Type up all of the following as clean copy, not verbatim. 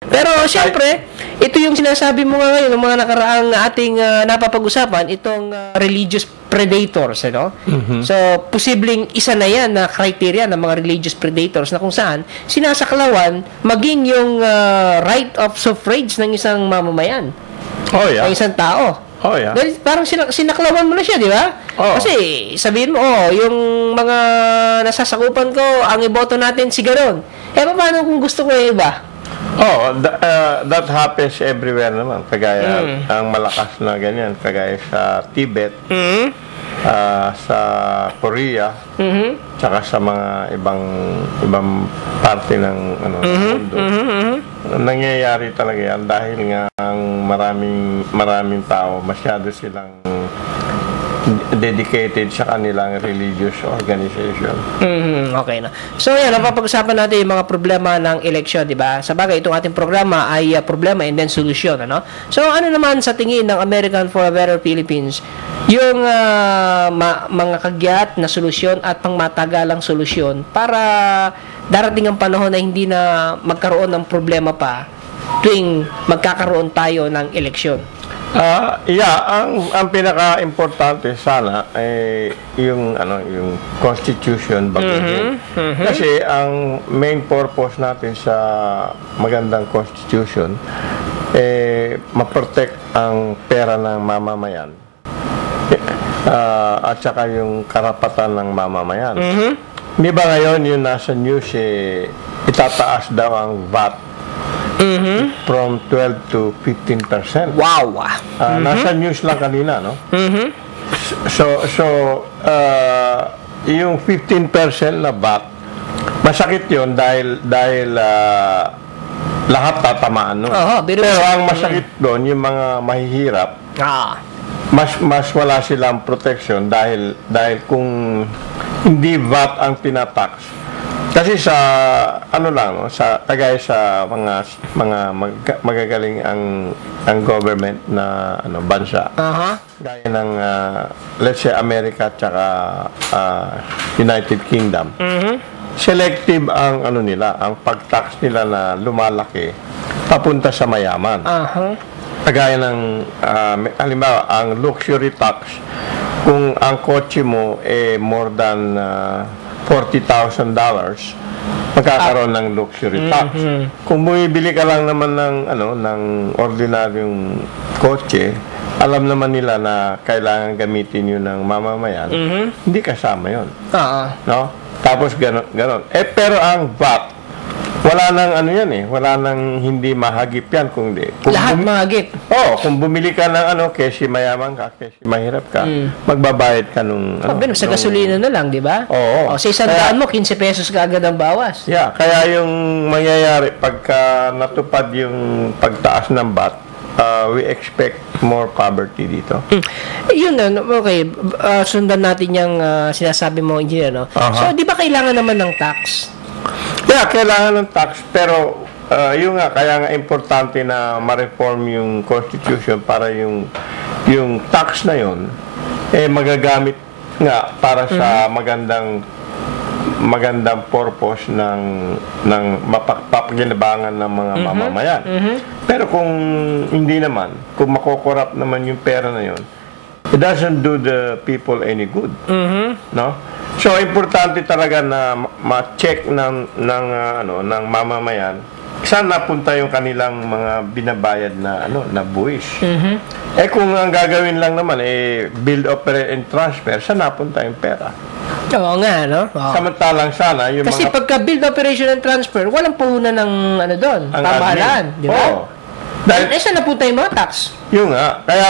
Pero siyempre, ito yung sinasabi mo nga ngayon, ng mga nakaraang ating napapag-usapan, itong religious predators, ano? So, posibleng isa na yan na criteria ng mga religious predators na kung saan sinasaklawan maging yung right of suffrage ng isang mamamayan. Oh, yeah. Ng isang tao. Oh, yeah. Dahil parang sinaklawan mo na siya, di ba? Oh. Kasi sabihin mo, yung mga nasasakupan ko, ang iboto natin si ganon. Paano kung gusto ko yung iba? Oh, that happens everywhere naman. Kagaya ang malakas na ganyan, kagaya sa Tibet, sa Korea, tsaka sa mga ibang parte ng mundo. Nangyayari talaga yan dahil nga ang maraming tao masyado silang dedicated sa kanilang religious organization. Okay na. So yan, napapag-usapan natin yung mga problema ng eleksyon, di ba? Sa bagay, itong ating programa ay problema and then solution, ano? So ano naman sa tingin ng American for a Better Philippines, yung mga kagyat na solusyon at pangmatagalang solusyon para darating ang panahon na hindi na magkaroon ng problema pa tuwing magkakaroon tayo ng eleksyon? Ang pinaka-importante sana ay yung constitution baguhin. Kasi ang main purpose natin sa magandang constitution ma-protect ang pera ng mamamayan. At saka yung karapatan ng mamamayan. Di ba ngayon yung nasa news itataas daw ang VAT from 12 to 15%. Wow! Nasa news lang kanina, no? So, yung 15% na VAT, masakit yun dahil lahat tatamaan, no? Pero ang masakit doon, yung mga mahihirap, mas wala silang protection dahil kung hindi VAT ang tinatax. Kasi sa sa kagaya sa mga magagaling ang government na bansa. Gaya ng let's say America at United Kingdom. Selective ang ang pag-tax nila na lumalaki papunta sa mayaman. Kagaya ng halimbawa ang luxury tax, kung ang kotse mo more than $40,000, magkakaroon ng luxury tax. Kung bumibili ka lang naman ng ordinaryong kotse, alam naman nila na kailangan gamitin yun ng mamamayan, hindi kasama yun. No? Tapos ganon. Pero ang VAT, wala nang wala nang hindi mahagip yan kung di. Lahat mahagip. Kung bumili ka ng kesi mayaman ka, kesi mahirap ka, magbabayad ka nung sa gasolina na lang, di ba? Oo. Sa isang daan mo, 15 pesos ka agad ang bawas. Yeah, kaya yung mangyayari pagka natupad yung pagtaas ng VAT, we expect more poverty dito. Yun okay. Sundan natin yung sinasabi mo, engineer, no? So, di ba kailangan naman ng tax? Yeah, kailangan ng tax, pero kaya nga importante na ma-reform yung constitution para yung tax na yun magagamit nga para sa magandang purpose ng mapapakinabangan ng mga mamamayan. Pero kung hindi naman, kung makokorrupt naman yung pera na yun, it doesn't do the people any good. No? So importante talaga na ma-check ng mamamayan saan napunta yung kanilang mga binabayad na buwis. Kung ang gagawin lang naman build, operate and transfer, saan napunta yung pera? Oo nga, no? Samantalang sana yung kasi pagka build, operation and transfer, walang puhunan ng doon, pamahalaan, di ba? Dahil saan napunta yung mga tax? Yun nga, kaya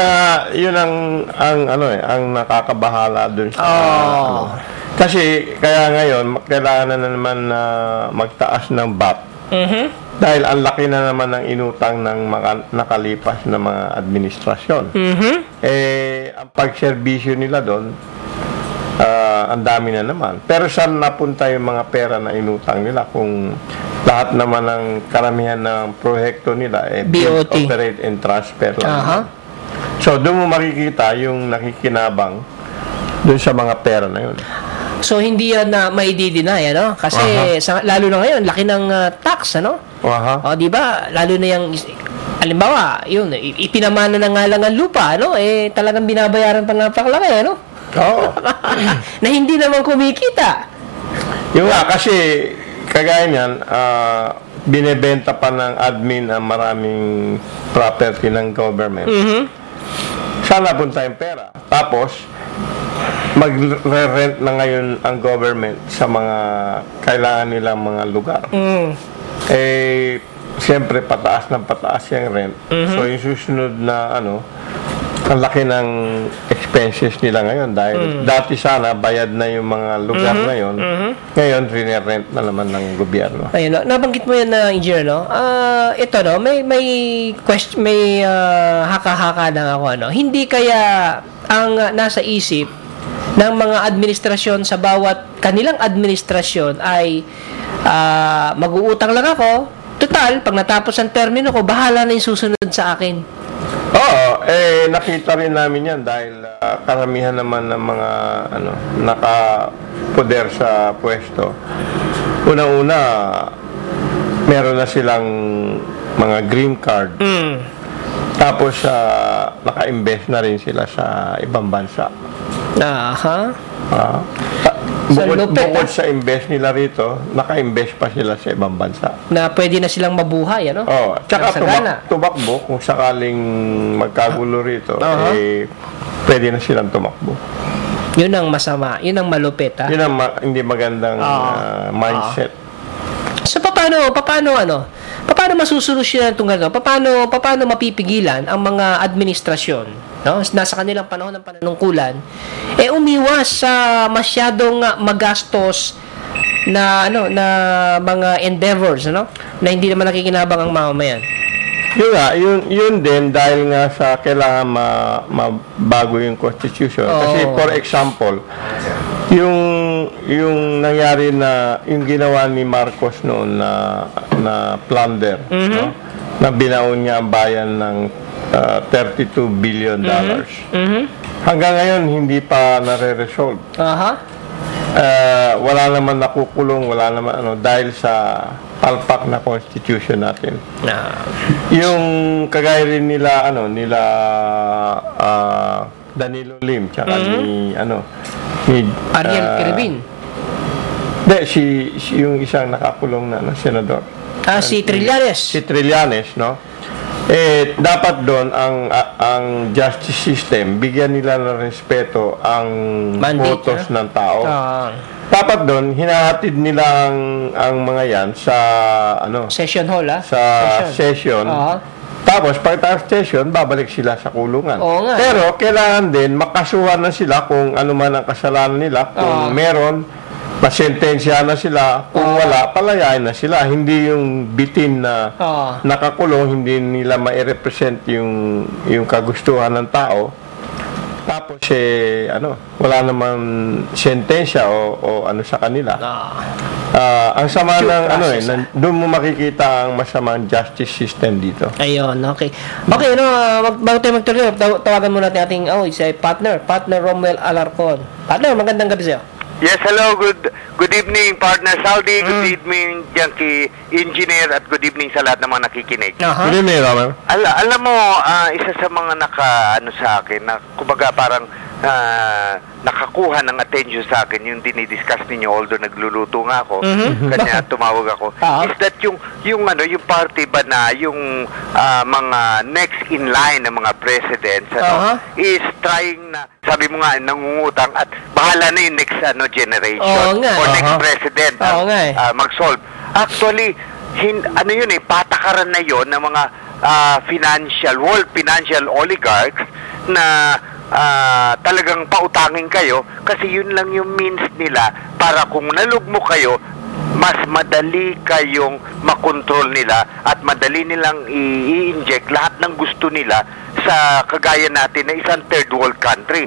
yun ang nakakabahala doon sa kasi kaya ngayon kailangan na naman magtaas ng VAT. Dahil ang laki na naman ng inutang ng nakalipas na mga administrasyon. Ang pagserbisyo nila doon, ang dami na naman. Pero saan napunta yung mga pera na inutang nila kung lahat naman ng karamihan ng proyekto nila build, operate, and transfer lang. So, doon mo makikita yung nakikinabang doon sa mga pera na yun. So hindi yan na maidi-deny, ano? Kasi lalo na ngayon, laki ng tax, ano? O, di ba? Lalo na yung halimbawa, yun, ipinamana na nga lang ang lupa, ano? Eh, talagang binabayaran pa napakalaki, ano? Oo. Na hindi naman kumikita. Yung nga, kasi kagaya niyan, binebenta pa ng admin ang maraming property ng government. Saan napunta yung pera? Tapos, magre-rent na ngayon ang government sa mga kailangan nilang mga lugar. Eh, siyempre, pataas ng pataas yung rent. So, yung susunod na, ang laki ng expenses nila ngayon dahil dati sana bayad na yung mga lugar na yun. Ngayon, rent na naman ng gobyerno. Ayun, nabanggit mo yan na engineer, no? Ito, no, may question, may haka-haka lang ako, ano? Hindi kaya ang nasa isip ng mga administrasyon sa bawat kanilang administrasyon ay mag-uutang lang ako, total, pag natapos ang termino ko, bahala na yung susunod sa akin. Oo, nakita rin namin yan dahil karamihan naman ng mga nakapoder sa pwesto. Una-una, meron na silang mga green card. Tapos, naka-invest na rin sila sa ibang bansa. Bukod sa invest nila rito, naka-invest pa sila sa ibang bansa. Na pwede na silang mabuhay, ano? Oo. Tsaka tumakbo, kung sakaling magkagulo rito, pwede na silang tumakbo. Yun ang masama. Yun ang malupit, ha? Yun ang hindi magandang mindset. So, paano masusolusyonan itong gano'n? Paano mapipigilan ang mga administrasyon, no? Nasa kanilang panahon ng panunungkulan, umiwas sa masyadong magastos na mga endeavors, na hindi naman nakikinabang ang mamamayan. Yun nga, yun din dahil nga sa kailangan mabago yung constitution. Kasi for example, yung nangyari na yung ginawa ni Marcos noon na plunder, no? Na binaon niya ang bayan ng $32 billion. Hanggang ngayon hindi pa nare-resolve. Wala naman nakukulong, wala naman dahil sa palpak na constitution natin. Yung kagaya rin nila Danilo Lim tsaka ni Ariel Quiribin. Yung isang nakakulong na senador. Si Trillanes. Si Trillanes, no? Dapat doon ang justice system bigyan nila ng respeto ang botos ng tao. Dapat doon hinahatid nila ang mga yan sa session hall, sa session. Tapos pagkatapos session babalik sila sa kulungan. Pero kailangan din makasuhan na sila kung ano man ang kasalanan nila, kung meron masentensya na sila, kung wala, palayain na sila. Hindi yung bitin na nakakulong, hindi nila ma-represent yung kagustuhan ng tao. Tapos, wala naman sentensya o sa kanila. Ang sama ng, doon mo makikita ang masamang justice system dito. Ayun, okay. Okay, bago tayo magtuloy, tawagan muna natin ating partner Romel Alarcon. Partner, magandang gabi sa'yo. Yes, hello. Good evening, partner Saldi. Good evening, Junkie Engineer, at good evening sa lahat ng mga nakikinig. Good evening, Romel. Alam mo, isa sa mga sa akin, na kumbaga parang nakakuha ng attention sa akin yung dinidiscuss ninyo, although nagluluto nga ako, kanya tumawag ako, is that yung party ba na yung mga next in line ng mga presidents is trying na, sabi mo nga, nangungutang at bahala na yung next generation or next president mag-solve. Actually, patakaran na yon ng mga world financial oligarchs na talagang pautangin kayo kasi yun lang yung means nila para kung nalugmo kayo, mas madali kayong makontrol nila at madali nilang i-inject lahat ng gusto nila sa kagaya natin na isang third world country.